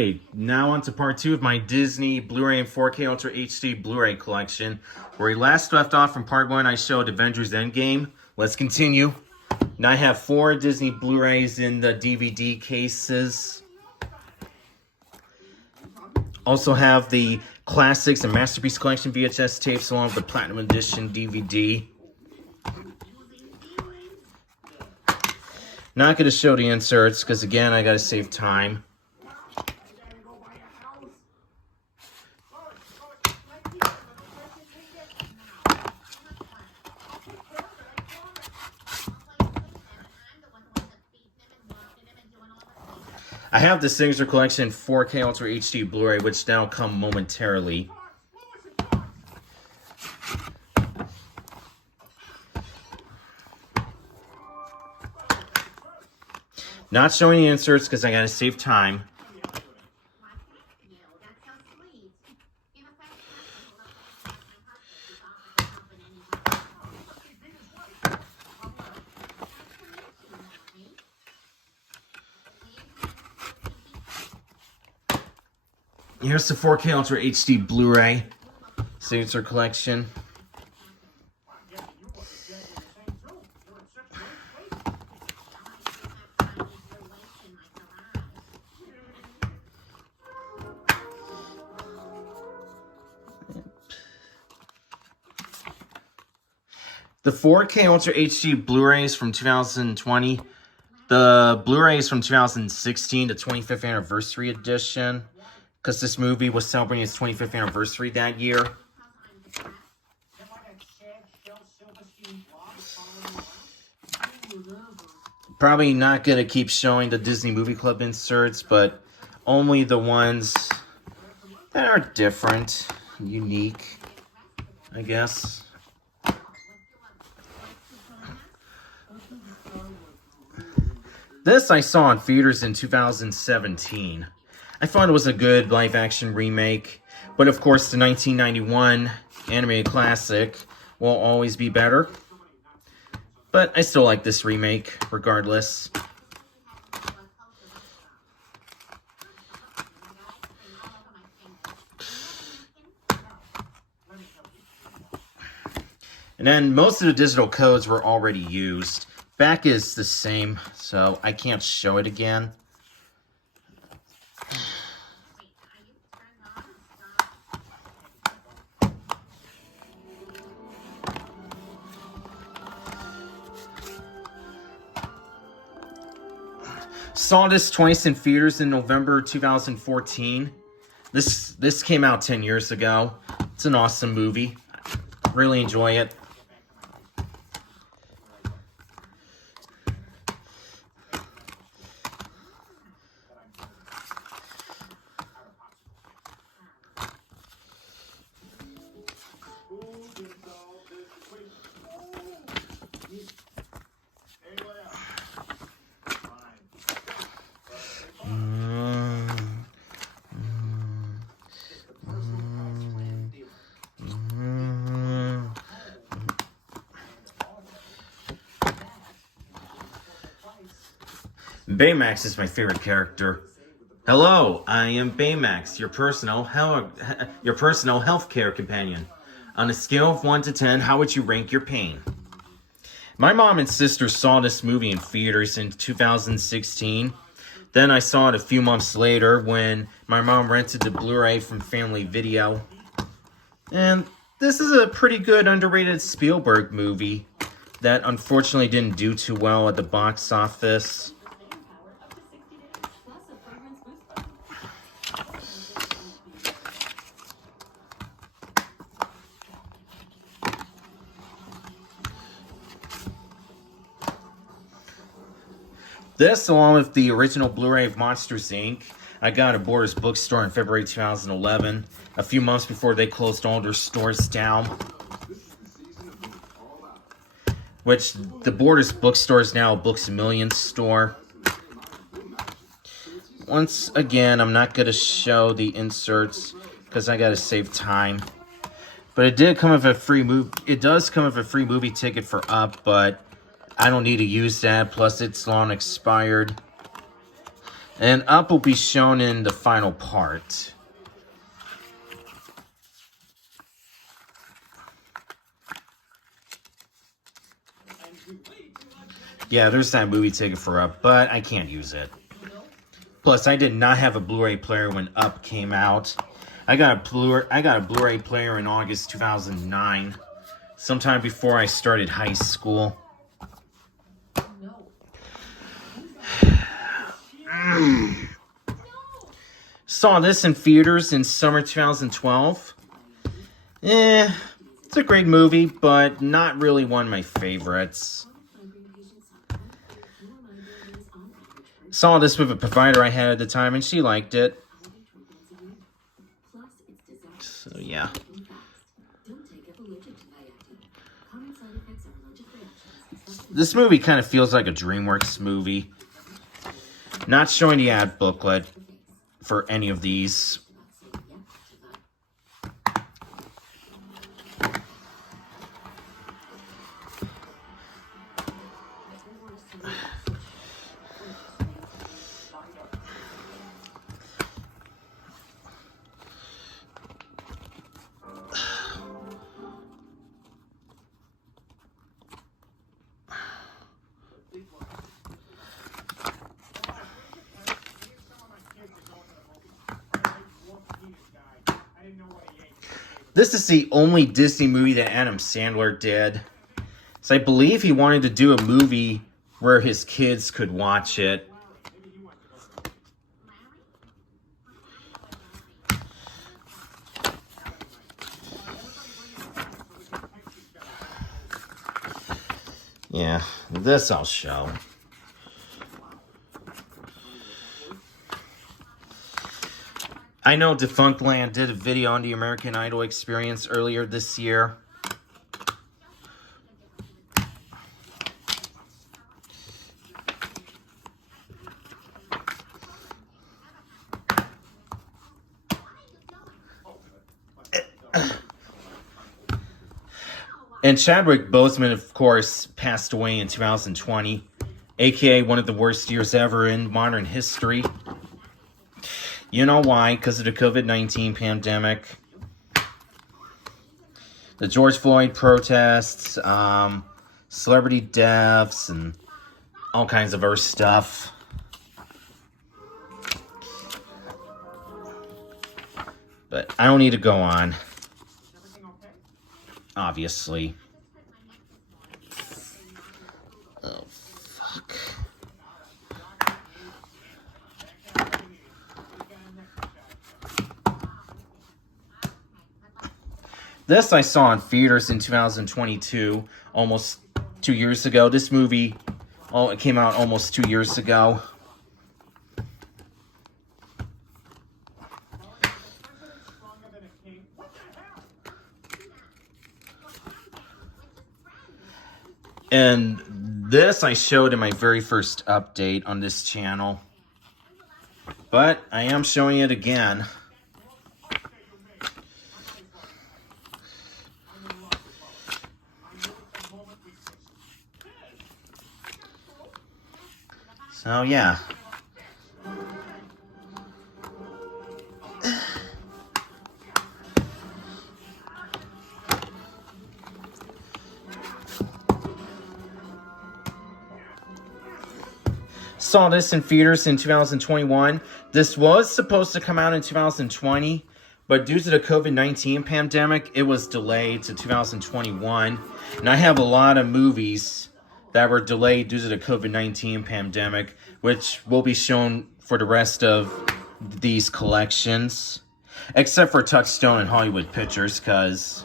Okay, now on to part 2 of my Disney Blu-ray and 4K Ultra HD Blu-ray collection. Where we last left off from part 1, I showed Avengers Endgame. Let's continue. Now I have 4 Disney Blu-rays in the DVD cases. Also have the Classics and Masterpiece Collection VHS tapes along with the Platinum Edition DVD. Not going to show the inserts because, again, I got to save time. I have the Signature Collection 4K Ultra HD Blu-ray, which now come momentarily. Not showing the inserts because I gotta save time. Here's the 4K Ultra HD Blu-ray Signature Collection. The 4K Ultra HD Blu-rays from 2020. The Blu-rays from 2016, the 25th Anniversary Edition. Because this movie was celebrating its 25th anniversary that year. Probably not going to keep showing the Disney Movie Club inserts, but only the ones that are different, unique, I guess. This I saw in theaters in 2017. I thought it was a good live-action remake, but of course the 1991 animated classic will always be better. But I still like this remake, regardless. And then most of the digital codes were already used. Back is the same, so I can't show it again. Saw this twice in theaters in November 2014. This came out 10 years ago. It's an awesome movie. Really enjoy it. Baymax is my favorite character. Hello, I am Baymax, your personal healthcare companion. On a scale of 1 to 10, how would you rank your pain? My mom and sister saw this movie in theaters in 2016. Then I saw it a few months later when my mom rented the Blu-ray from Family Video. And this is a pretty good underrated Spielberg movie that unfortunately didn't do too well at the box office. This, along with the original Blu-ray of Monsters, Inc., I got at Borders Bookstore in February 2011, a few months before they closed all their stores down. Which, the Borders Bookstore is now a Books A Million store. Once again, I'm not going to show the inserts, because I got to save time. But it did come with a free movie. It does come with a free movie ticket for Up, but I don't need to use that, plus it's long expired. And Up will be shown in the final part. Yeah, there's that movie ticket for Up, but I can't use it. Plus, I did not have a Blu-ray player when Up came out. I got a Blu-ray player in August 2009, sometime before I started high school. Saw this in theaters in summer 2012. It's a great movie, but not really one of my favorites. Saw this with a provider I had at the time, and she liked it. So, yeah. This movie kind of feels like a DreamWorks movie. Not showing the ad booklet for any of these. This is the only Disney movie that Adam Sandler did. So I believe he wanted to do a movie where his kids could watch it. Yeah, this I'll show. I know Defunctland did a video on the American Idol experience earlier this year. And Chadwick Boseman, of course, passed away in 2020, aka one of the worst years ever in modern history. You know why? Because of the COVID-19 pandemic. The George Floyd protests, celebrity deaths, and all kinds of other stuff. But I don't need to go on. Obviously. Oh, fuck. This I saw in theaters in 2022, almost 2 years ago. This movie, it came out almost 2 years ago. And this I showed in my very first update on this channel. But I am showing it again. So, yeah. Saw this in theaters in 2021. This was supposed to come out in 2020, but due to the COVID-19 pandemic, it was delayed to 2021. And I have a lot of movies that were delayed due to the COVID-19 pandemic, which will be shown for the rest of these collections. Except for Touchstone and Hollywood Pictures, because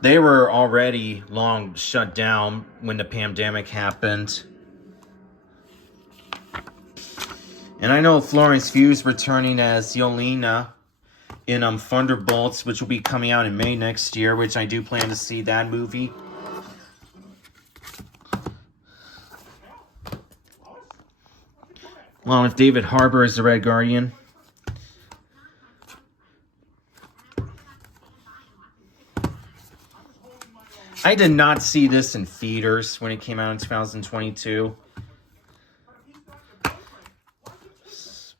they were already long shut down when the pandemic happened. And I know Florence Pugh's returning as Yelena in Thunderbolts, which will be coming out in May next year, which I do plan to see that movie. Along with David Harbour as the Red Guardian. I did not see this in theaters when it came out in 2022.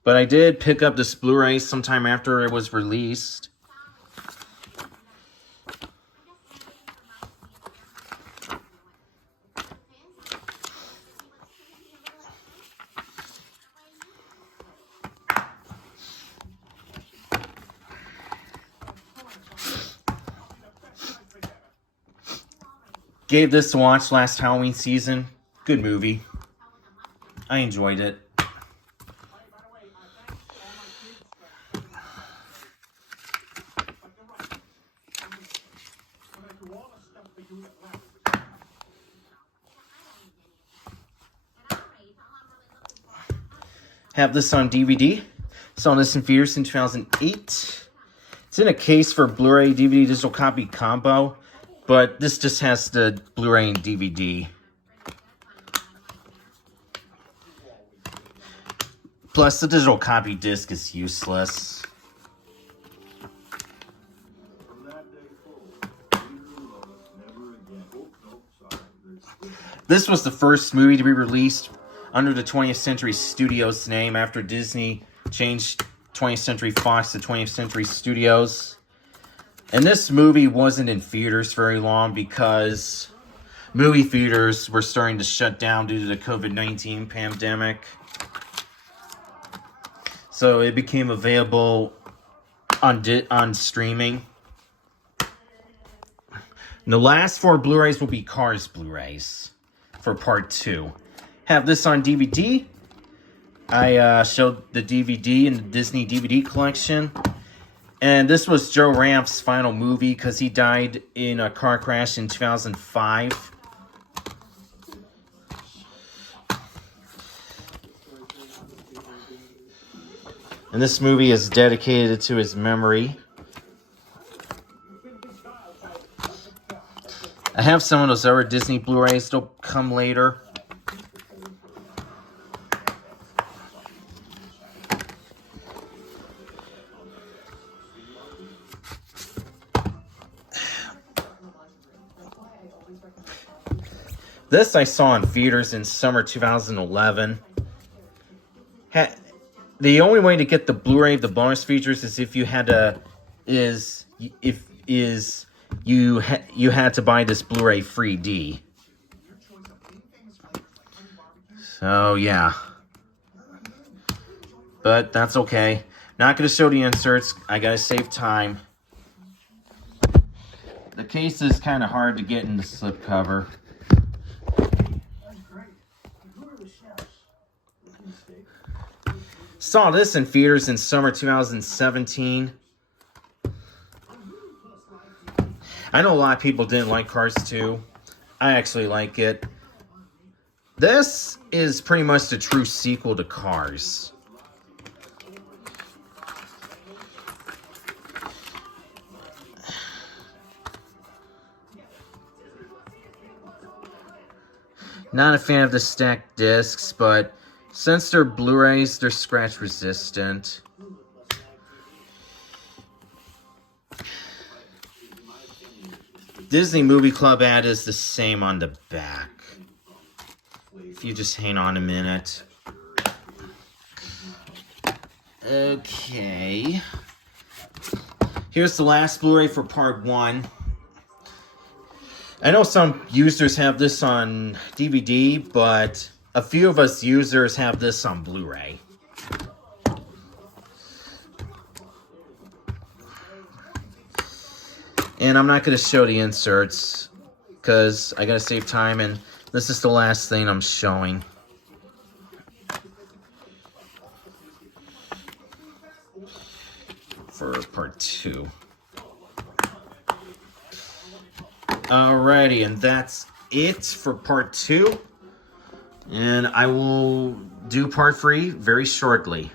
But I did pick up this Blu-ray sometime after it was released. Gave this a watch last Halloween season. Good movie. I enjoyed it. Have this on DVD. Saw this in theaters in 2008. It's in a case for Blu-ray DVD digital copy combo, but this just has the Blu-ray and DVD. Plus, the digital copy disc is useless. This was the first movie to be released under the 20th Century Studios name after Disney changed 20th Century Fox to 20th Century Studios. And this movie wasn't in theaters very long because movie theaters were starting to shut down due to the COVID-19 pandemic. So it became available on streaming. And the last 4 Blu-rays will be Cars Blu-rays for part 2. Have this on DVD. I showed the DVD in the Disney DVD collection. And this was Joe Ranft's final movie because he died in a car crash in 2005. And this movie is dedicated to his memory. I have some of those other Disney Blu-rays. They'll come later. This I saw in theaters in summer 2011. The only way to get the Blu-ray, the bonus features, is if you had to, you had to buy this Blu-ray 3D. So yeah, but that's okay. Not gonna show the inserts. I gotta save time. The case is kind of hard to get in the slipcover. Saw this in theaters in summer 2017. I know a lot of people didn't like Cars 2. I actually like it. This is pretty much the true sequel to Cars. Not a fan of the stacked discs, but since they're Blu-rays, they're scratch resistant. Disney Movie Club ad is the same on the back. If you just hang on a minute. Okay. Here's the last Blu-ray for part 1. I know some users have this on DVD, but a few of us users have this on Blu-ray. And I'm not going to show the inserts because I got to save time, and this is the last thing I'm showing. For part 2. Alrighty, and that's it for part 2. And I will do part 3 very shortly.